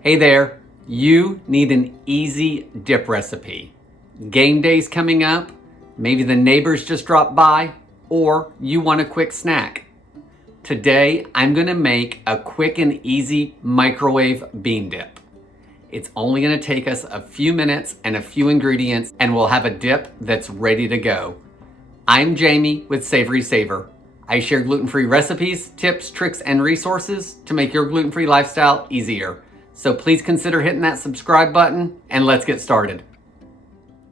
Hey there, you need an easy dip recipe. Game day's coming up, maybe the neighbors just dropped by, or you want a quick snack. Today, I'm gonna make a quick and easy microwave bean dip. It's only gonna take us a few minutes and a few ingredients, and we'll have a dip that's ready to go. I'm Jamie with SavorySaver. I share gluten-free recipes, tips, tricks, and resources to make your gluten-free lifestyle easier. So please consider hitting that subscribe button and let's get started.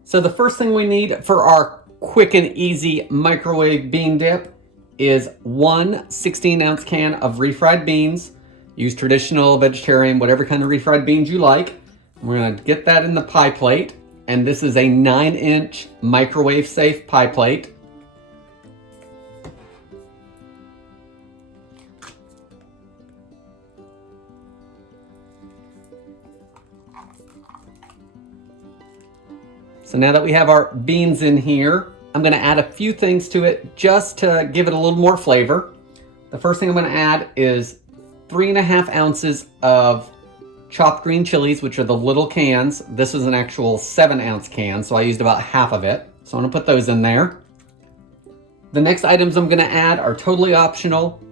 So the first thing we need for our quick and easy microwave bean dip is one 16-ounce can of refried beans. Use traditional, vegetarian, whatever kind of refried beans you like. We're gonna get that in the pie plate. And this is a 9-inch microwave safe pie plate. So now that we have our beans in here, I'm gonna add a few things to it just to give it a little more flavor. The first thing I'm gonna add is 3.5 ounces of chopped green chilies, which are the little cans. This is an actual 7-ounce can, so I used about half of it. So I'm gonna put those in there. The next items I'm gonna add are totally optional.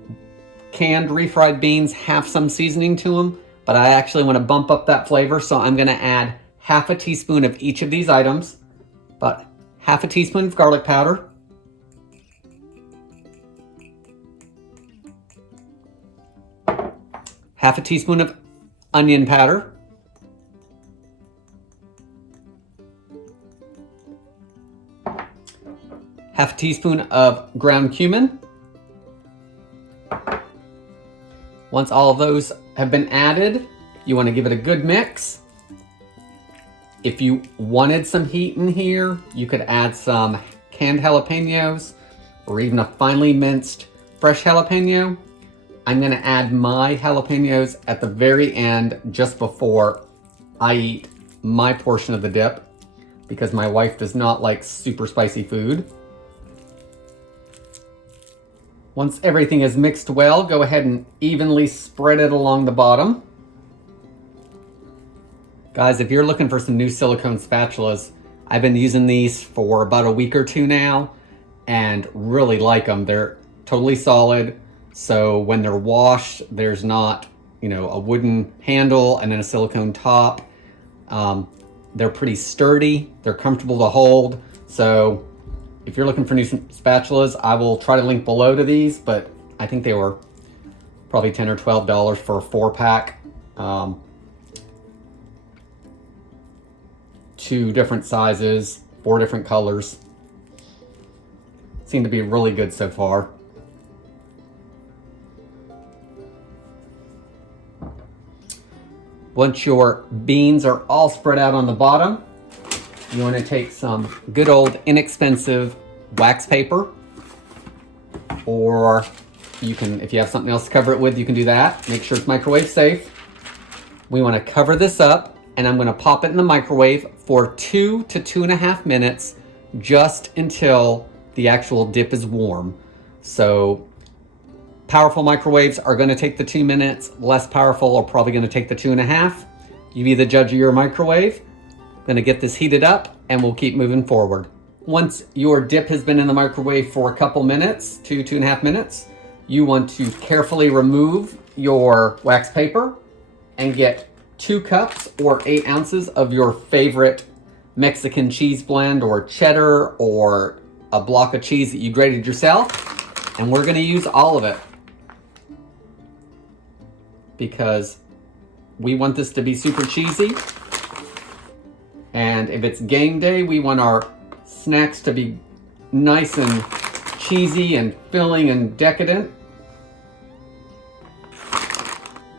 Canned refried beans have some seasoning to them, but I actually wanna bump up that flavor, so I'm gonna add half a teaspoon of each of these items, about half a teaspoon of garlic powder, half a teaspoon of onion powder, half a teaspoon of ground cumin. Once all of those have been added, you want to give it a good mix. If you wanted some heat in here, you could add some canned jalapeños or even a finely minced fresh jalapeno. I'm gonna add my jalapeños at the very end, just before I eat my portion of the dip, because my wife does not like super spicy food. Once everything is mixed well, go ahead and evenly spread it along the bottom. Guys, if you're looking for some new silicone spatulas, I've been using these for about a week or two now and really like them. They're totally solid. So when they're washed, there's not, a wooden handle and then a silicone top. They're pretty sturdy. They're comfortable to hold. So if you're looking for new spatulas, I will try to link below to these, but I think they were probably $10 or $12 for a 4-pack. 2 different sizes, 4 different colors. Seem to be really good so far. Once your beans are all spread out on the bottom, you want to take some good old inexpensive wax paper, or you can, if you have something else to cover it with, you can do that. Make sure it's microwave safe. We want to cover this up, and I'm gonna pop it in the microwave for 2 to 2.5 minutes, just until the actual dip is warm. So powerful microwaves are gonna take the 2 minutes, less powerful are probably gonna take the 2.5. You be the judge of your microwave. Gonna get this heated up and we'll keep moving forward. Once your dip has been in the microwave for a couple minutes, 2.5 minutes, you want to carefully remove your wax paper and get 2 cups or 8 ounces of your favorite Mexican cheese blend, or cheddar, or a block of cheese that you grated yourself. And we're gonna use all of it because we want this to be super cheesy. And if it's game day, we want our snacks to be nice and cheesy and filling and decadent.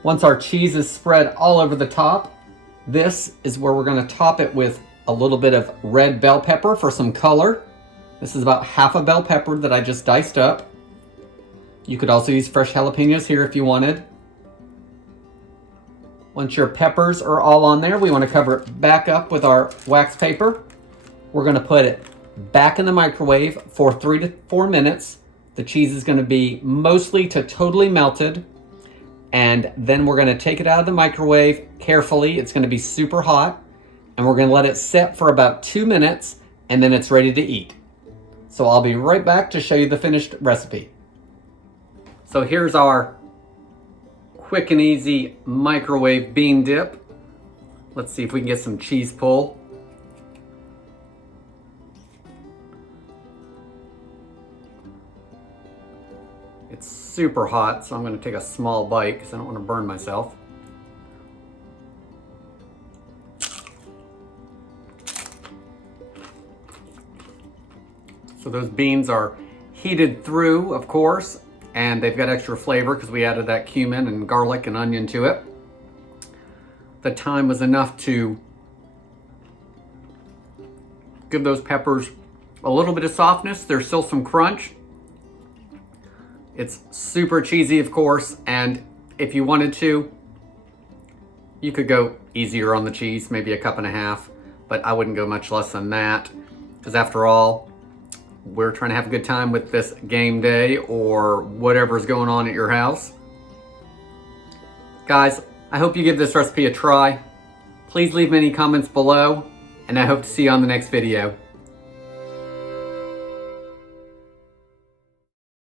Once our cheese is spread all over the top, this is where we're gonna top it with a little bit of red bell pepper for some color. This is about half a bell pepper that I just diced up. You could also use fresh jalapenos here if you wanted. Once your peppers are all on there, we wanna cover it back up with our wax paper. We're gonna put it back in the microwave for 3 to 4 minutes. The cheese is gonna be mostly to totally melted. And then we're gonna take it out of the microwave carefully. It's gonna be super hot. And we're gonna let it sit for about 2 minutes, and then it's ready to eat. So I'll be right back to show you the finished recipe. So here's our quick and easy microwave bean dip. Let's see if we can get some cheese pull. It's super hot, so I'm going to take a small bite because I don't want to burn myself. So those beans are heated through, of course, and they've got extra flavor because we added that cumin and garlic and onion to it. The time was enough to give those peppers a little bit of softness. There's still some crunch. It's super cheesy, of course, and if you wanted to, you could go easier on the cheese, maybe a cup and a half, but I wouldn't go much less than that, because after all, we're trying to have a good time with this game day or whatever's going on at your house. Guys, I hope you give this recipe a try. Please leave me any comments below, and I hope to see you on the next video.